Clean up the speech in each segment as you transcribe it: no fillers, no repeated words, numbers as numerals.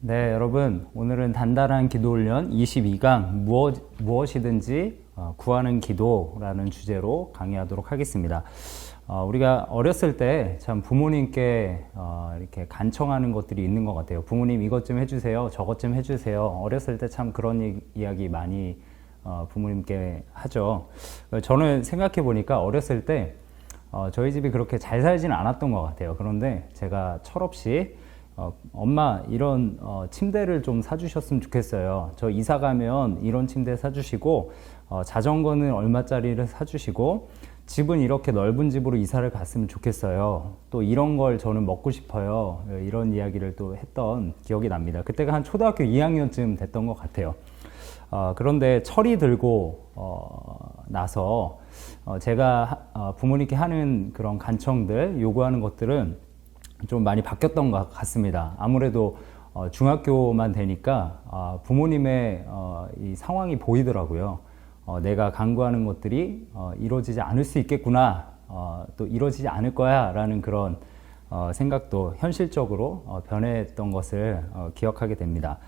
네, 여러분, 오늘은 단단한 기도 훈련 22강 무엇이든지 구하는 기도라는 주제로 강의하도록 하겠습니다. 우리가 어렸을 때 참 부모님께 이렇게 간청하는 것들이 있는 것 같아요. 부모님 이것 좀 해주세요, 저것 좀 해주세요. 어렸을 때 참 그런 이야기 많이 부모님께 하죠. 저는 생각해 보니까 어렸을 때 저희 집이 그렇게 잘 살지는 않았던 것 같아요. 그런데 제가 철없이 엄마 이런 침대를 좀 사주셨으면 좋겠어요. 저 이사 가면 이런 침대 사주시고 자전거는 얼마짜리를 사주시고 집은 이렇게 넓은 집으로 이사를 갔으면 좋겠어요. 또 이런 걸 저는 먹고 싶어요. 이런 이야기를 또 했던 기억이 납니다. 그때가 한 초등학교 2학년쯤 됐던 것 같아요. 그런데 철이 들고 나서 제가 부모님께 하는 그런 간청들, 요구하는 것들은 좀 많이 바뀌었던 것 같습니다. 아무래도 중학교만 되니까 부모님의 이 상황이 보이더라고요. 내가 간구하는 것들이 이루어지지 않을 수 있겠구나, 또 이루어지지 않을 거야 라는 그런 생각도 현실적으로 변했던 것을 기억하게 됩니다.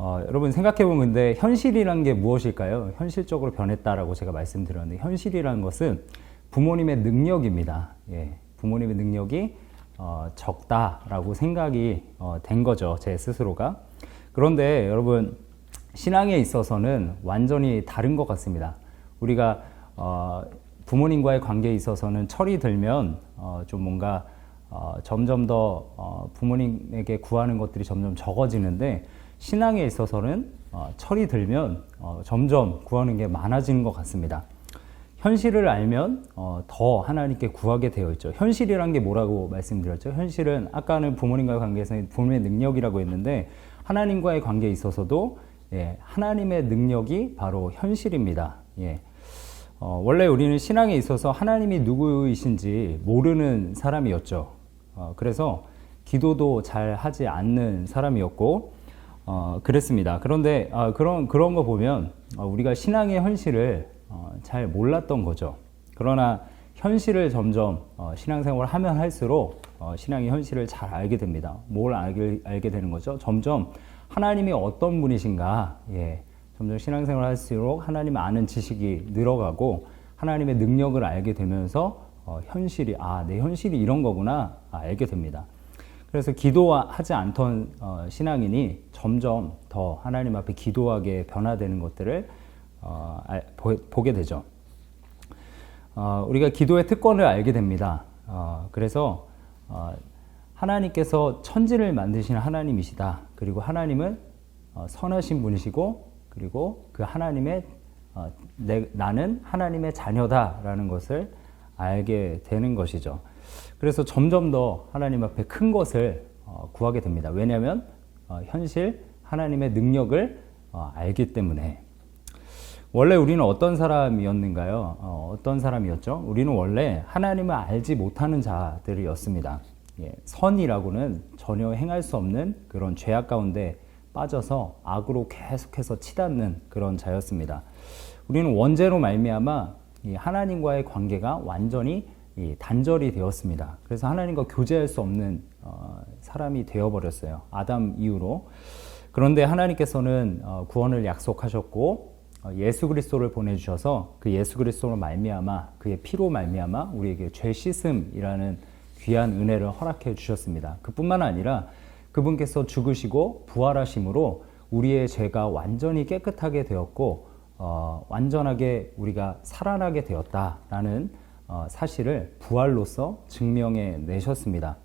여러분 생각해보면 근데 현실이란 게 무엇일까요? 현실적으로 변했다라고 제가 말씀드렸는데, 현실이라는 것은 부모님의 능력입니다. 예, 부모님의 능력이 적다라고 생각이 된 거죠, 제 스스로가. 그런데 여러분, 신앙에 있어서는 완전히 다른 것 같습니다. 우리가 부모님과의 관계에 있어서는 철이 들면 좀 뭔가 점점 더 부모님에게 구하는 것들이 점점 적어지는데, 신앙에 있어서는 철이 들면 점점 구하는 게 많아지는 것 같습니다. 현실을 알면 더 하나님께 구하게 되어 있죠. 현실이란 게 뭐라고 말씀드렸죠? 현실은 아까는 부모님과의 관계에서 부모님의 능력이라고 했는데, 하나님과의 관계에 있어서도 하나님의 능력이 바로 현실입니다. 원래 우리는 신앙에 있어서 하나님이 누구이신지 모르는 사람이었죠. 그래서 기도도 잘 하지 않는 사람이었고 그랬습니다. 그런데 그런 거 보면 우리가 신앙의 현실을 잘 몰랐던 거죠. 그러나 현실을 점점 신앙생활을 하면 할수록 신앙의 현실을 잘 알게 됩니다. 뭘 알게 되는 거죠? 점점 하나님이 어떤 분이신가, 점점 신앙생활을 할수록 하나님을 아는 지식이 늘어가고 하나님의 능력을 알게 되면서 현실이, 내 현실이 이런 거구나 알게 됩니다. 그래서 기도하지 않던 신앙인이 점점 더 하나님 앞에 기도하게 변화되는 것들을 보게 되죠. 우리가 기도의 특권을 알게 됩니다. 그래서 하나님께서 천지를 만드시는 하나님이시다. 그리고 하나님은 선하신 분이시고, 그리고 그 하나님의 나는 하나님의 자녀다라는 것을 알게 되는 것이죠. 그래서 점점 더 하나님 앞에 큰 것을 구하게 됩니다. 왜냐하면 현실 하나님의 능력을 알기 때문에. 원래 우리는 어떤 사람이었는가요? 어떤 사람이었죠? 우리는 원래 하나님을 알지 못하는 자들이었습니다. 선이라고는 전혀 행할 수 없는 그런 죄악 가운데 빠져서 악으로 계속해서 치닫는 그런 자였습니다. 우리는 원죄로 말미암아 하나님과의 관계가 완전히 단절이 되었습니다. 그래서 하나님과 교제할 수 없는 사람이 되어버렸어요. 아담 이후로. 그런데 하나님께서는 구원을 약속하셨고 예수 그리스도를 보내주셔서 그 예수 그리스도로 말미암아, 그의 피로 말미암아 우리에게 죄 씻음이라는 귀한 은혜를 허락해 주셨습니다. 그뿐만 아니라 그분께서 죽으시고 부활하심으로 우리의 죄가 완전히 깨끗하게 되었고 완전하게 우리가 살아나게 되었다라는 사실을 부활로서 증명해 내셨습니다.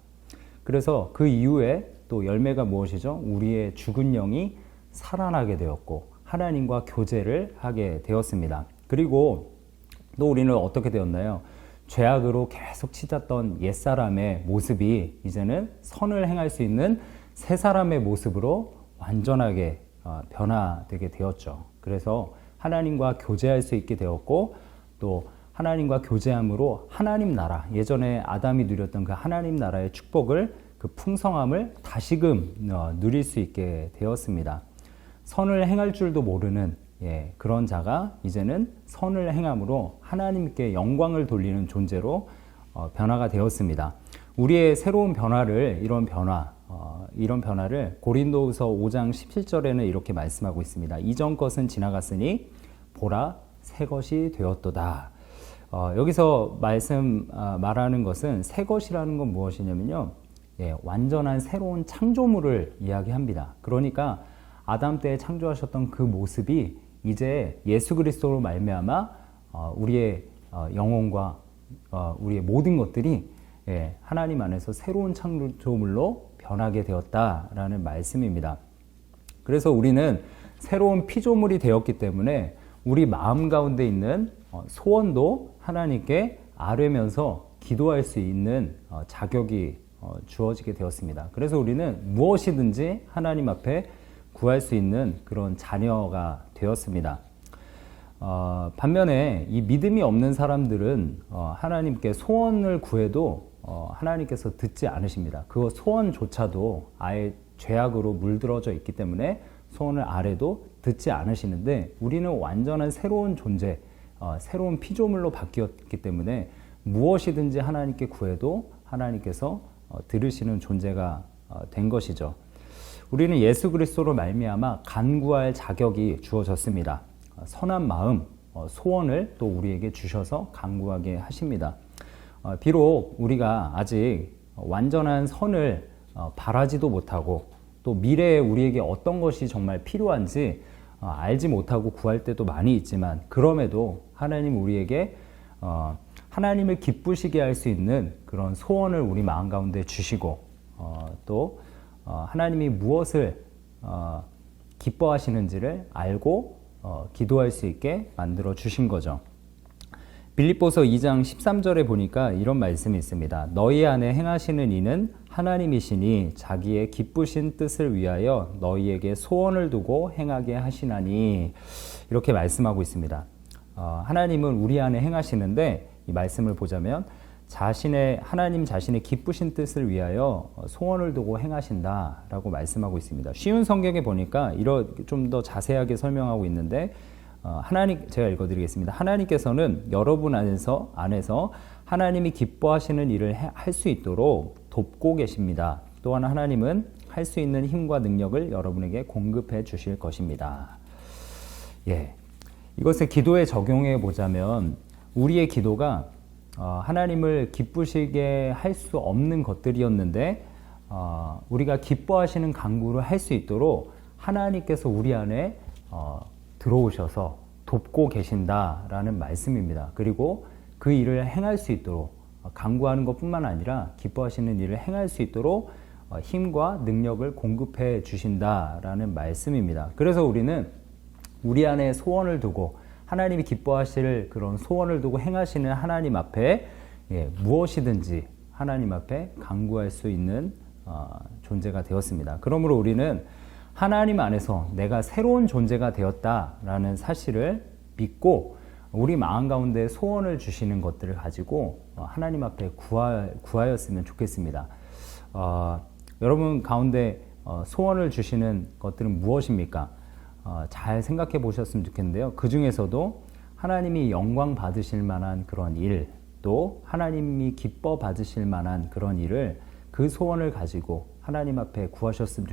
그래서 그 이후에 또 열매가 무엇이죠? 우리의 죽은 영이 살아나게 되었고 하나님과 교제를 하게 되었습니다. 그리고 또 우리는 어떻게 되었나요? 죄악으로 계속 치닫던 옛사람의 모습이 이제는 선을 행할 수 있는 새 사람의 모습으로 완전하게 변화되게 되었죠. 그래서 하나님과 교제할 수 있게 되었고, 또 하나님과 교제함으로 하나님 나라, 예전에 아담이 누렸던 그 하나님 나라의 축복을 그 풍성함을 다시금 누릴 수 있게 되었습니다. 선을 행할 줄도 모르는 그런 자가 이제는 선을 행함으로 하나님께 영광을 돌리는 존재로 변화가 되었습니다. 우리의 새로운 변화를 이런 변화를 고린도후서 5장 17절에는 이렇게 말씀하고 있습니다. 이전 것은 지나갔으니 보라 새 것이 되었도다. 여기서 말하는 것은 새 것이라는 건 무엇이냐면요, 완전한 새로운 창조물을 이야기합니다. 그러니까 아담 때 창조하셨던 그 모습이 이제 예수 그리스도로 말미암아 우리의 영혼과 우리의 모든 것들이 하나님 안에서 새로운 창조물로 변하게 되었다라는 말씀입니다. 그래서 우리는 새로운 피조물이 되었기 때문에 우리 마음 가운데 있는 소원도 하나님께 아뢰면서 기도할 수 있는 자격이 주어지게 되었습니다. 그래서 우리는 무엇이든지 하나님 앞에 구할 수 있는 그런 자녀가 되었습니다. 반면에 이 믿음이 없는 사람들은 하나님께 소원을 구해도 하나님께서 듣지 않으십니다. 그 소원조차도 아예 죄악으로 물들어져 있기 때문에 소원을 아래도 듣지 않으시는데, 우리는 완전한 새로운 존재, 새로운 피조물로 바뀌었기 때문에 무엇이든지 하나님께 구해도 하나님께서 들으시는 존재가 된 것이죠. 우리는 예수 그리스도로 말미암아 간구할 자격이 주어졌습니다. 선한 마음, 소원을 또 우리에게 주셔서 간구하게 하십니다. 비록 우리가 아직 완전한 선을 바라지도 못하고 또 미래에 우리에게 어떤 것이 정말 필요한지 알지 못하고 구할 때도 많이 있지만, 그럼에도 하나님 우리에게 하나님을 기쁘시게 할 수 있는 그런 소원을 우리 마음 가운데 주시고 또 하나님이 무엇을 기뻐하시는지를 알고 기도할 수 있게 만들어 주신 거죠. 빌립보서 2장 13절에 보니까 이런 말씀이 있습니다. 너희 안에 행하시는 이는 하나님이시니 자기의 기쁘신 뜻을 위하여 너희에게 소원을 두고 행하게 하시나니, 이렇게 말씀하고 있습니다. 하나님은 우리 안에 행하시는데, 이 말씀을 보자면 하나님 자신의 기쁘신 뜻을 위하여 소원을 두고 행하신다라고 말씀하고 있습니다. 쉬운 성경에 보니까 좀 더 자세하게 설명하고 있는데, 제가 읽어드리겠습니다. 하나님께서는 여러분 안에서 하나님이 기뻐하시는 일을 할 수 있도록 돕고 계십니다. 또한 하나님은 할 수 있는 힘과 능력을 여러분에게 공급해 주실 것입니다. 이것을 기도에 적용해 보자면, 우리의 기도가 하나님을 기쁘시게 할 수 없는 것들이었는데 우리가 기뻐하시는 간구를 할 수 있도록 하나님께서 우리 안에 들어오셔서 돕고 계신다라는 말씀입니다. 그리고 그 일을 행할 수 있도록 간구하는 것뿐만 아니라 기뻐하시는 일을 행할 수 있도록 힘과 능력을 공급해 주신다라는 말씀입니다. 그래서 우리는 우리 안에 소원을 두고 하나님이 기뻐하실 그런 소원을 두고 행하시는 하나님 앞에 무엇이든지 하나님 앞에 간구할 수 있는 존재가 되었습니다. 그러므로 우리는 하나님 안에서 내가 새로운 존재가 되었다라는 사실을 믿고 우리 마음 가운데 소원을 주시는 것들을 가지고 하나님 앞에 구하였으면 좋겠습니다. 여러분 가운데 소원을 주시는 것들은 무엇입니까? 잘 생각해 보셨으면 좋겠는데요. 그 중에서도 하나님이 영광 받으실 만한 그런 일, 또 하나님이 기뻐 받으실 만한 그런 일을, 그 소원을 가지고 하나님 앞에 구하셨으면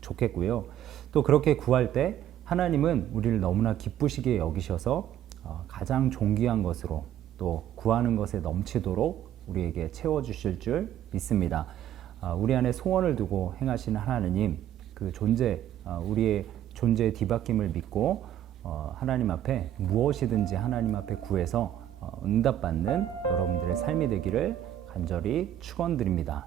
좋겠고요. 또 그렇게 구할 때 하나님은 우리를 너무나 기쁘시게 여기셔서 가장 존귀한 것으로 또 구하는 것에 넘치도록 우리에게 채워주실 줄 믿습니다. 우리 안에 소원을 두고 행하시는 하나님, 그 우리의 존재의 뒤바뀜을 믿고 하나님 앞에 무엇이든지 하나님 앞에 구해서 응답받는 여러분들의 삶이 되기를 간절히 축원드립니다.